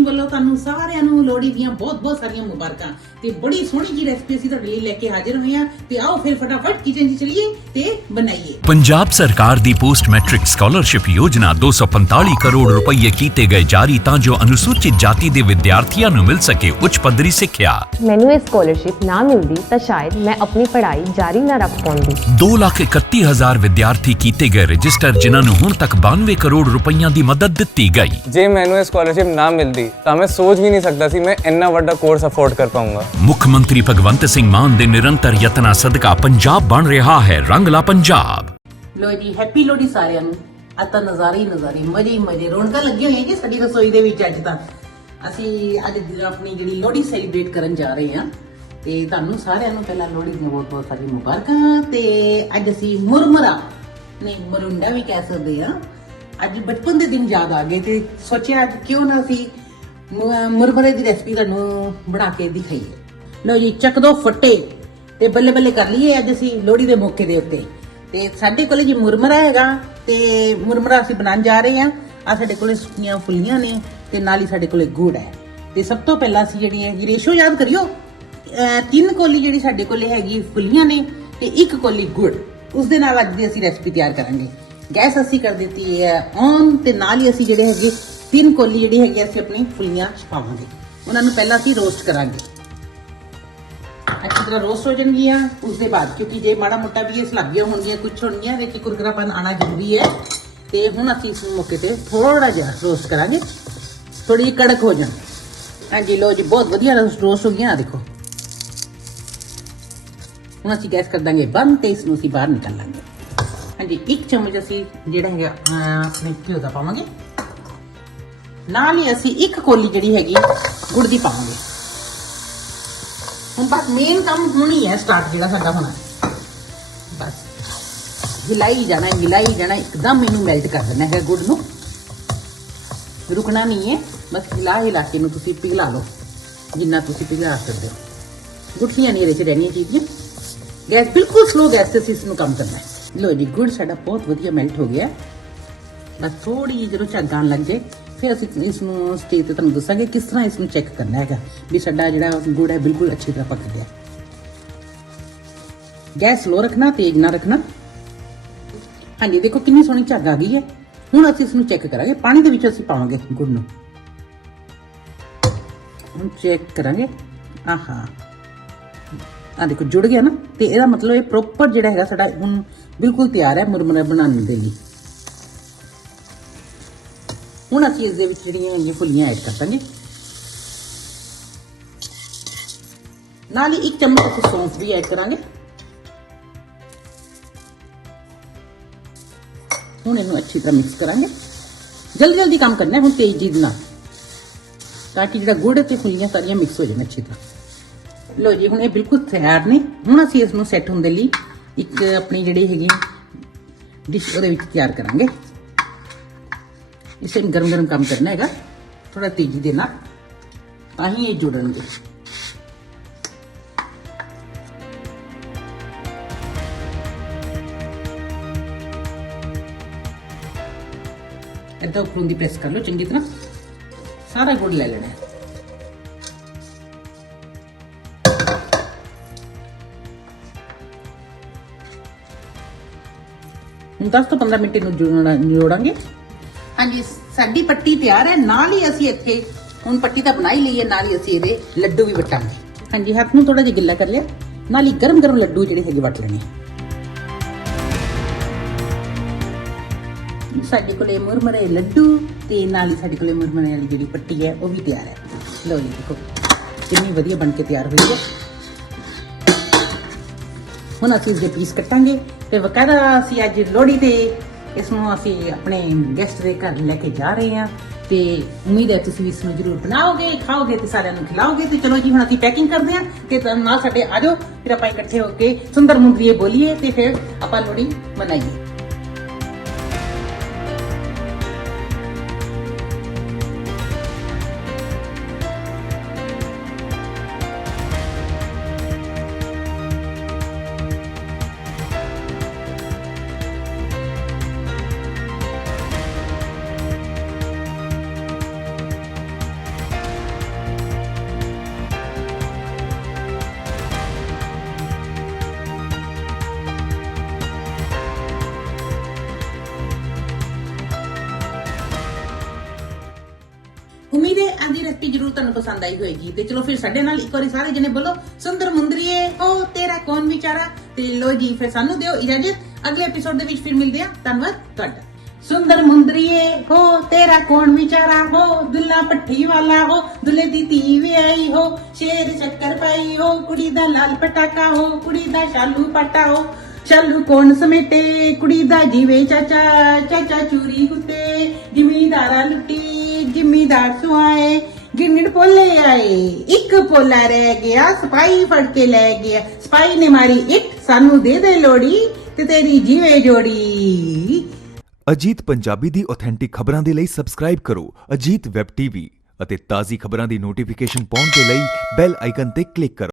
ਵੱਲੋਂ ਤੁਹਾਨੂੰ ਸਾਰਿਆਂ ਨੂੰ ਲੋਹੜੀ ਦੀਆਂ ਬਹੁਤ-ਬਹੁਤ ਸਾਰੀਆਂ ਮੁਬਾਰਕਾਂ। ਤੇ ਬੜੀ ਸੋਹਣੀ ਜੀ ਰੈਸਪੀ ਅਸੀਂ ਤੁਹਾਡੇ ਲਈ ਲੈ ਕੇ ਹਾਜ਼ਰ ਹੋਏ ਹਾਂ। ਤੇ ਆਓ ਫਿਰ ਫਟਾਫਟ ਕਿਚਨ 'ਚ ਚਲੀਏ ਤੇ ਬਣਾਈਏ। ਪੰਜਾਬ ਸਰਕਾਰ ਦੀ ਪੋਸਟ ਮੈਟ੍ਰਿਕ ਸਕਾਲਰਸ਼ਿਪ ਯੋਜਨਾ 245 ਕਰੋੜ ਰੁਪਏ ਕੀਤੇ ਗਏ ਜਾਰੀ ਤਾਂ ਜੋ ਅਨੁਸੂਚਿਤ ਜਾਤੀ ਦੇ ਵਿਦਿਆਰਥੀਆਂ ਨੂੰ ਮਿਲ ਸਕੇ ਉੱਚ ਪੱਧਰੀ ਸਿੱਖਿਆ। ਮੈਨੂੰ ਇਹ ਸਕਾਲਰਸ਼ਿਪ ਨਾ ਮਿਲਦੀ ਤਾਂ ਸ਼ਾਇਦ ਮੈਂ ਆਪਣੀ ਪੜ੍ਹਾਈ ਜਾਰੀ ਨਾ ਰੱਖ ਪਾਉਂਦੀ। 231000 ਵਿਦਿਆਰਥੀ ਕੀਤੇ ਗਏ ਰਜਿਸਟਰ ਜਿਨ੍ਹਾਂ ਨੂੰ ਹੁਣ ਤੱਕ 92 ਕਰੋੜ ਰੁਪਈਆਂ ਦੀ ਮਦਦ ਦਿੱਤੀ ਗਈ। ਜੇ ਮੈਨੂੰ ਇਹ ਸਕਾਲਰਸ਼ਿਪ ਨਾ ਮਿਲਦੀ ਤਾਂ ਮੈਂ ਸੋਚ ਵੀ ਨਹੀਂ ਸਕਦਾ ਸੀ ਮੈਂ ਇੰਨਾ ਵੱਡਾ ਕੋਰਸ ਅਫੋਰਡ ਕਰ ਪਾਉਂਗਾ ਮੁੱਖ ਮੰਤਰੀ ਭਗਵੰਤ ਸਿੰਘ ਮਾਨ ਦੇ ਨਿਰੰਤਰ ਯਤਨਾਂ ਸਦਕਾ ਪੰਜਾਬ ਬਣ ਰਿਹਾ ਹੈ ਰੰਗਲਾ ਪੰਜਾਬ। ਲੋ ਜੀ ਹੈਪੀ ਲੋਹੜੀ ਸਾਰਿਆਂ ਨੂੰ। ਅੱਜ ਤਾਂ ਨਜ਼ਾਰੇ ਹੀ ਨਜ਼ਾਰੇ ਮਜ਼ੇ ਹੀ ਮਜ਼ੇ। ਰੌਣਕਾਂ ਲੱਗੀਆਂ ਹੋਈਆਂ ਜੀ ਸਾਡੀ ਰਸੋਈ ਦੇ ਵਿੱਚ ਅੱਜ ਤਾਂ। ਅਸੀਂ ਅੱਜ ਆਪਣੀ ਜਿਹੜੀ ਲੋਹੜੀ ਸੈਲੀਬ੍ਰੇਟ ਕਰਨ ਜਾ ਰਹੇ ਹਾਂ। ਤੇ ਤੁਹਾਨੂੰ ਸਾਰਿਆਂ ਨੂੰ ਪਹਿਲਾਂ ਲੋਹੜੀ ਦੀਆਂ ਬਹੁਤ ਬਹੁਤ ਸਾਰੀਆਂ ਮੁਬਾਰਕਾਂ। ਤੇ ਅੱਜ ਅਸੀਂ ਮੁਰਮਰਾ ਨਹੀਂ ਮਰੁੰਡਾ ਵੀ ਕਹਿ ਸਕਦੇ ਆ ਅੱਜ ਬਚਪਨ ਦੇ ਦਿਨ ਯਾਦ ਆ ਗਏ ਤੇ ਸੋਚਿਆ ਅੱਜ ਕਿਉਂ ਨਾ ਅਸੀਂ ਮੁ- ਮੁਰਮਰੇ ਦੀ ਰੈਸਪੀ ਤੁਹਾਨੂੰ ਬਣਾ ਕੇ ਦਿਖਾਈਏ। ਲੋ ਜੀ, ਚੱਕ ਦੋ ਫੱਟੇ ਤੇ ਬੱਲੇ ਬੱਲੇ ਕਰ ਲਈਏ ਅੱਜ ਅਸੀਂ ਲੋਹੜੀ ਦੇ ਮੌਕੇ ਦੇ ਉੱਤੇ। ਤੇ ਸਾਡੇ ਕੋਲੇ ਜੀ ਮੁਰਮਰਾ ਹੈਗਾ ਤੇ ਮੁਰਮਰਾ ਅਸੀਂ ਬਣਾਉਣ ਜਾ ਰਹੇ ਹਾਂ। ਆ ਸਾਡੇ ਕੋਲੇ ਸੁੱਕੀਆਂ ਫੁੱਲੀਆਂ ਨੇ ਤੇ ਨਾਲ ਹੀ ਸਾਡੇ ਕੋਲੇ ਗੁੜ ਹੈ। ਤੇ ਸਭ ਤੋਂ ਪਹਿਲਾਂ ਅਸੀਂ ਜਿਹੜੀ ਹੈ ਰੇਸ਼ੋ ਯਾਦ ਕਰਿਓ ਤਿੰਨ ਕੋਲੀ ਜਿਹੜੀ ਸਾਡੇ ਕੋਲੇ ਹੈਗੀ ਫੁੱਲੀਆਂ ਨੇ ਤੇ ਇੱਕ ਕੋਲੀ ਗੁੜ। ਉਸ ਦੇ ਨਾਲ ਅੱਜ ਦੀ ਅਸੀਂ ਰੈਸਪੀ ਤਿਆਰ ਕਰਾਂਗੇ। ਗੈਸ ਅਸੀਂ ਕਰ ਦਿੱਤੀ ਹੈ ਔਨ ਤੇ ਨਾਲ ਹੀ ਅਸੀਂ ਜਿਹੜੇ ਹੈਗੇ ਤਿੰਨ ਕੋਲੀ ਜਿਹੜੀ ਹੈਗੀ ਅਸੀਂ ਆਪਣੀ ਫੁੱਲੀਆਂ ਚ ਉਹਨਾਂ ਨੂੰ ਪਹਿਲਾਂ ਅਸੀਂ ਰੋਸਟ ਕਰਾਂਗੇ। ਅੱਛੀ ਤਰ੍ਹਾਂ ਰੋਸਟ ਹੋ ਜਾਣਗੀਆਂ। ਉਸ ਦੇ ਬਾਅਦ, ਕਿਉਂਕਿ ਜੇ ਮਾੜਾ ਮੋਟਾ ਵੀ ਇਹ ਸਲਾਬੀਆਂ ਹੋਣਗੀਆਂ ਕੁਝ ਹੋਣਗੀਆਂ, ਵਿੱਚ ਕੁਰਕਰਾਪਨ ਆਣਾ ਜ਼ਰੂਰੀ ਹੈ। ਤੇ ਹੁਣ ਅਸੀਂ ਇਸ ਨੂੰ ਮੌਕੇ ਤੇ ਥੋੜਾ ਜਿਹਾ ਰੋਸਟ ਕਰਾਂਗੇ। ਥੋੜੀ ਜਿਹੀ ਕੜਕ ਹੋ ਜਾਣ। ਹਾਂਜੀ ਲੋ ਜੀ, ਬਹੁਤ ਵਧੀਆ ਰੋਸਟ ਹੋ ਗਈਆਂ ਆ ਦੇਖੋ। ਹੁਣ ਅਸੀਂ ਗੈਸ ਕਰ ਦਾਂਗੇ ਬੰਦ ਤੇ ਇਸ ਨੂੰ ਅਸੀਂ ਬਾਹਰ ਨਿਕਾਲ ਲਾਂਗੇ। ਹਾਂਜੀ ਇੱਕ ਚਮਚ ਅਸੀਂ ਜਿਹੜਾ ਹੈਗਾ ਆਪਣੇ ਘਿਓ ਦਾ ਪਾਵਾਂਗੇ। ਨਾਲ ਹੀ ਅਸੀਂ ਇੱਕ ਕੋਲੀ ਜਿਹੜੀ ਹੈਗੀ ਗੁੜ ਦੀ ਪਾਵਾਂਗੇ। ਹੁਣ ਬਸ ਮੇਨ ਕੰਮ ਹੁਣ ਹੀ ਹੈ ਸਟਾਰਟ ਜਿਹੜਾ ਸਾਡਾ ਹੋਣਾ। ਬਸ। ਹਿਲਾਈ ਜਾਣਾ ਹਿਲਾਈ ਜਾਣਾ ਹੈ, ਇੱਕਦਮ ਇਹਨੂੰ ਮੈਲਟ ਕਰ ਦੇਣਾ ਹੈ ਗੁੜ ਨੂੰ। ਰੁਕਣਾ ਨਹੀਂ ਹੈ ਬਸ ਹਿਲਾ ਹਿਲਾ ਕੇ ਨੂੰ ਤੁਸੀਂ ਪਿਘਲਾ ਲਓ ਜਿੰਨਾ ਤੁਸੀਂ ਪਿਘਲਾ ਸਕਦੇ ਹੋ। ਗੁੱਠੀਆਂ ਨਹੀਂ ਇਹਦੇ ਚ ਰਹਿਣੀਆਂ ਚੀਜ਼ਾਂ ਗੈਸ ਬਿਲਕੁਲ ਸਲੋ ਗੈਸ ਤੇ ਅਸੀਂ ਇਸ ਨੂੰ ਕੰਮ ਕਰਨਾ ਹੈ। ਲੋ ਜੀ, ਗੁੜ ਸਾਡਾ ਬਹੁਤ ਵਧੀਆ ਮੈਲਟ ਹੋ ਗਿਆ। ਬਸ ਥੋੜੀ ਜਿਹੀ ਜਦੋਂ ਝੱਗ ਆਉਣ ਲੱਗ ਜਾਏ, ਫਿਰ ਅਸੀਂ ਇਸ ਨੂੰ ਸਟੇਜ ਤੇ ਤੁਹਾਨੂੰ ਦੱਸਾਂਗੇ ਕਿਸ ਤਰ੍ਹਾਂ ਇਸ ਨੂੰ ਚੈੱਕ ਕਰਨਾ ਹੈਗਾ, ਵੀ ਸਾਡਾ ਜਿਹੜਾ ਗੁੜ ਹੈ ਬਿਲਕੁਲ ਅੱਛੀ ਤਰ੍ਹਾਂ ਪੱਕ ਗਿਆ। ਗੈਸ ਸਲੋ ਰੱਖਣਾ, ਤੇਜ਼ ਨਾ ਰੱਖਣਾ। ਹਾਂਜੀ, ਦੇਖੋ ਕਿੰਨੀ ਸੋਹਣੀ ਝੱਗ ਆ ਗਈ ਹੈ। ਹੁਣ ਅਸੀਂ ਇਸ ਨੂੰ ਚੈੱਕ ਕਰਾਂਗੇ, ਪਾਣੀ ਦੇ ਵਿੱਚ ਅਸੀਂ ਪਾਵਾਂਗੇ ਗੁੜ ਨੂੰ। ਹੁਣ ਚੈੱਕ ਕਰਾਂਗੇ। ਆਹਾ। ਆ ਦੇਖੋ ਜੁੜ ਗਿਆ ਨਾ, ਤੇ ਇਹਦਾ ਮਤਲਬ ਇਹ ਪ੍ਰੋਪਰ ਜਿਹੜਾ ਹੈਗਾ ਸਾਡਾ ਹੁਣ ਬਿਲਕੁਲ ਤਿਆਰ ਹੈ, ਮੁਰਮਰਾ ਬਣਾਉਣ ਦੇ ਲਈ। ਹੁਣ ਅਸੀਂ ਇਸ ਦੇ ਵਿੱਚ ਜਿਹੜੀਆਂ ਹੈਗੀਆਂ ਫੁੱਲੀਆਂ ਐਡ ਕਰ ਦਾਂਗੇ। ਨਾਲ ਹੀ ਇੱਕ ਚਮਚ ਅਸੀਂ ਸੌਂਫ ਵੀ ਐਡ ਕਰਾਂਗੇ। ਹੁਣ ਇਹਨੂੰ ਅੱਛੀ ਤਰ੍ਹਾਂ ਮਿਕਸ ਕਰਾਂਗੇ। ਜਲਦੀ ਜਲਦੀ ਕੰਮ ਕਰਨਾ ਹੈ ਹੁਣ ਤੇਜ਼ੀ ਦੇ ਨਾਲ। ਤਾਂ ਕਿ ਜਿਹੜਾ ਗੁੜ ਤੇ ਫੁੱਲੀਆਂ ਸਾਰੀਆਂ ਮਿਕਸ ਹੋ ਜਾਣ ਅੱਛੀ ਤਰ੍ਹਾਂ। ਲੋ ਜੀ, ਹੁਣ ਇਹ ਬਿਲਕੁਲ ਤਿਆਰ ਨੇ। ਹੁਣ ਅਸੀਂ ਇਸ ਨੂੰ ਸੈੱਟ ਹੋਣ ਦੇ ਲਈ ਇੱਕ ਆਪਣੀ ਜਿਹੜੀ ਹੈਗੀ ਡਿਸ਼ ਉਹਦੇ ਵਿੱਚ ਤਿਆਰ ਕਰਾਂਗੇ। ਇਸੇ ਨੂੰ ਗਰਮ ਗਰਮ ਕੰਮ ਕਰਨਾ ਹੈਗਾ ਥੋੜਾ ਤੇਜ਼ੀ ਦੇ ਨਾਲ, ਤਾਂ ਹੀ ਇਹ ਜੁੜਨਗੇ। ਇੱਦਾਂ ਉੱਪਰੋਂ ਦੀ ਪ੍ਰੈਸ ਕਰ ਲਓ, ਚੰਗੀ ਤਰ੍ਹਾਂ। ਸਾਰਾ ਗੁੜ ਲੈ ਲੈਣਾ ਹੈ। 10 ਤੋਂ 15 ਮਿੰਟ ਇਹਨੂੰ ਜੋੜਨਾ ਜੋੜਾਂਗੇ। ਹਾਂਜੀ ਸਾਡੀ ਪੱਟੀ ਤਿਆਰ ਹੈ। ਨਾਲ ਹੀ ਅਸੀਂ ਇੱਥੇ ਹੁਣ ਪੱਟੀ ਤਾਂ ਬਣਾ ਹੀ ਲਈ ਹੈ ਨਾਲ ਹੀ ਅਸੀਂ ਇਹਦੇ ਲੱਡੂ ਵੀ ਵਟਾਂਗੇ। ਹਾਂਜੀ ਹੱਥ ਨੂੰ ਥੋੜਾ ਜਿਹਾ ਗਿੱਲਾ ਕਰ ਲਿਆ। ਨਾਲ ਹੀ ਗਰਮ ਗਰਮ ਲੱਡੂ ਜਿਹੜੇ ਹੈਗੇ ਵਟ ਲੈਣੇ। ਸਾਡੇ ਕੋਲੇ ਮੁਰਮਰੇ ਲੱਡੂ ਤੇ ਨਾਲ ਹੀ ਸਾਡੇ ਕੋਲੇ ਮੁਰਮਰੇ ਵਾਲੀ ਜਿਹੜੀ ਪੱਟੀ ਹੈ ਉਹ ਵੀ ਤਿਆਰ ਹੈ। ਲਓ ਜੀ ਦੇਖੋ ਕਿੰਨੀ ਵਧੀਆ ਬਣ ਕੇ ਤਿਆਰ ਹੋਈ ਹੈ। ਹੁਣ ਅਸੀਂ ਇਸਦੇ ਪੀਸ ਕੱਟਾਂਗੇ, ਤੇ ਵਕਾਰਾ ਅਸੀਂ ਅੱਜ ਲੋਹੜੀ ਤੇ ਇਸ ਨੂੰ ਅਸੀਂ ਆਪਣੇ ਗੈਸਟ ਦੇ ਘਰ ਲੈ ਕੇ ਜਾ ਰਹੇ ਹਾਂ। ਤੇ ਉਮੀਦ ਹੈ ਤੁਸੀਂ ਵੀ ਇਸ ਨੂੰ ਜ਼ਰੂਰ ਬਣਾਓਗੇ, ਖਾਓਗੇ ਤੇ ਸਾਰਿਆਂ ਨੂੰ ਖਿਲਾਓਗੇ। ਤੇ ਚਲੋ ਜੀ, ਹੁਣ ਅਸੀਂ ਪੈਕਿੰਗ ਕਰਦੇ ਹਾਂ ਤੇ ਤੁਹਾਨੂੰ ਨਾਲ ਸਾਡੇ ਆ ਜਾਓ, ਫਿਰ ਆਪਾਂ ਇਕੱਠੇ ਹੋ ਕੇ ਸੁੰਦਰ ਮੁੰਦਰੀਏ ਬੋਲੀਏ ਤੇ ਫਿਰ ਆਪਾਂ ਲੋਹੜੀ ਮਨਾਈਏ। ਜਰੂਰ ਤੁਹਾਨੂੰ ਪਸੰਦ ਆਈ ਹੋਏਗੀ। ਤੇ ਚਲੋ ਫਿਰ ਸਾਡੇ ਨਾਲ ਇੱਕ ਵਾਰੀ ਸਾਰੇ ਜਣੇ ਬੋਲੋ, ਸੁੰਦਰ ਮੁੰਦਰੀਏ ਹੋ ਤੇਰਾ ਕੌਣ ਵਿਚਾਰਾ? ਤੇ ਲੋ ਜੀ, ਫਿਰ ਸਾਨੂੰ ਦਿਓ ਇਜਾਜ਼ਤ। ਅਗਲੇ ਐਪੀਸੋਡ ਦੇ ਵਿੱਚ ਫਿਰ ਮਿਲਦੇ ਆ ਧੰਨਵਾਦ ਤੁਹਾਡਾ। ਸੁੰਦਰ ਮੁੰਦਰੀਏ, ਹੋ ਤੇਰਾ ਕੌਣ ਵਿਚਾਰਾ? ਹੋ, ਦੁੱਲਾ ਪੱਠੀ ਵਾਲਾ ਹੋ, ਦੁੱਲੇ ਦੀ ਧੀ ਵਿਆਹੀ ਹੋ, ਸ਼ੇਰ ਸ਼ੱਕਰ ਪਾਈ ਹੋ, ਕੁੜੀ ਦਾ ਲਾਲ ਪਟਾਕਾ ਹੋ, ਕੁੜੀ ਦਾ ਸ਼ਾਲੂ ਪਟਾ ਹੋ। ਸ਼ਾਲੂ ਕੌਣ ਸਮੇਟੇ? ਕੁੜੀ ਦਾ ਜੀਵੇ ਚਾਚਾ ਚਾਚਾ ਚੂਰੀ ਕੁੱਤੇ। ਜ਼ਿਮੀਦਾਰਾ ਲੁੱਟੀ, ਜ਼ਿਮੀਦਾਰ ਸੁਆਏ। ਗਿੰਨੜ ਪੋਲੇ ਆਏ। ਇੱਕ ਪੋਲਾ ਰਹਿ ਗਿਆ ਸਪਾਈ ਫੜ ਕੇ ਲੈ ਗਿਆ। ਸਪਾਈ ਨੇ ਮਾਰੀ ਇੱਟ ਸਾਨੂੰ ਦੇ ਦੇ ਲੋੜੀ ਤੇ ਤੇਰੀ ਜੀਵੇ ਜੋੜੀ। ਅਜੀਤ ਪੰਜਾਬੀ ਦੀ ਆਥੈਂਟਿਕ ਖਬਰਾਂ ਦੇ ਲਈ ਸਬਸਕ੍ਰਾਈਬ ਕਰੋ ਅਜੀਤ ਵੈਬ ਟੀਵੀ ਅਤੇ ਤਾਜ਼ੀ ਖਬਰਾਂ ਦੀ ਨੋਟੀਫਿਕੇਸ਼ਨ ਪਾਉਣ ਦੇ ਲਈ ਬੈਲ ਆਈਕਨ ਤੇ ਕਲਿੱਕ ਕਰੋ।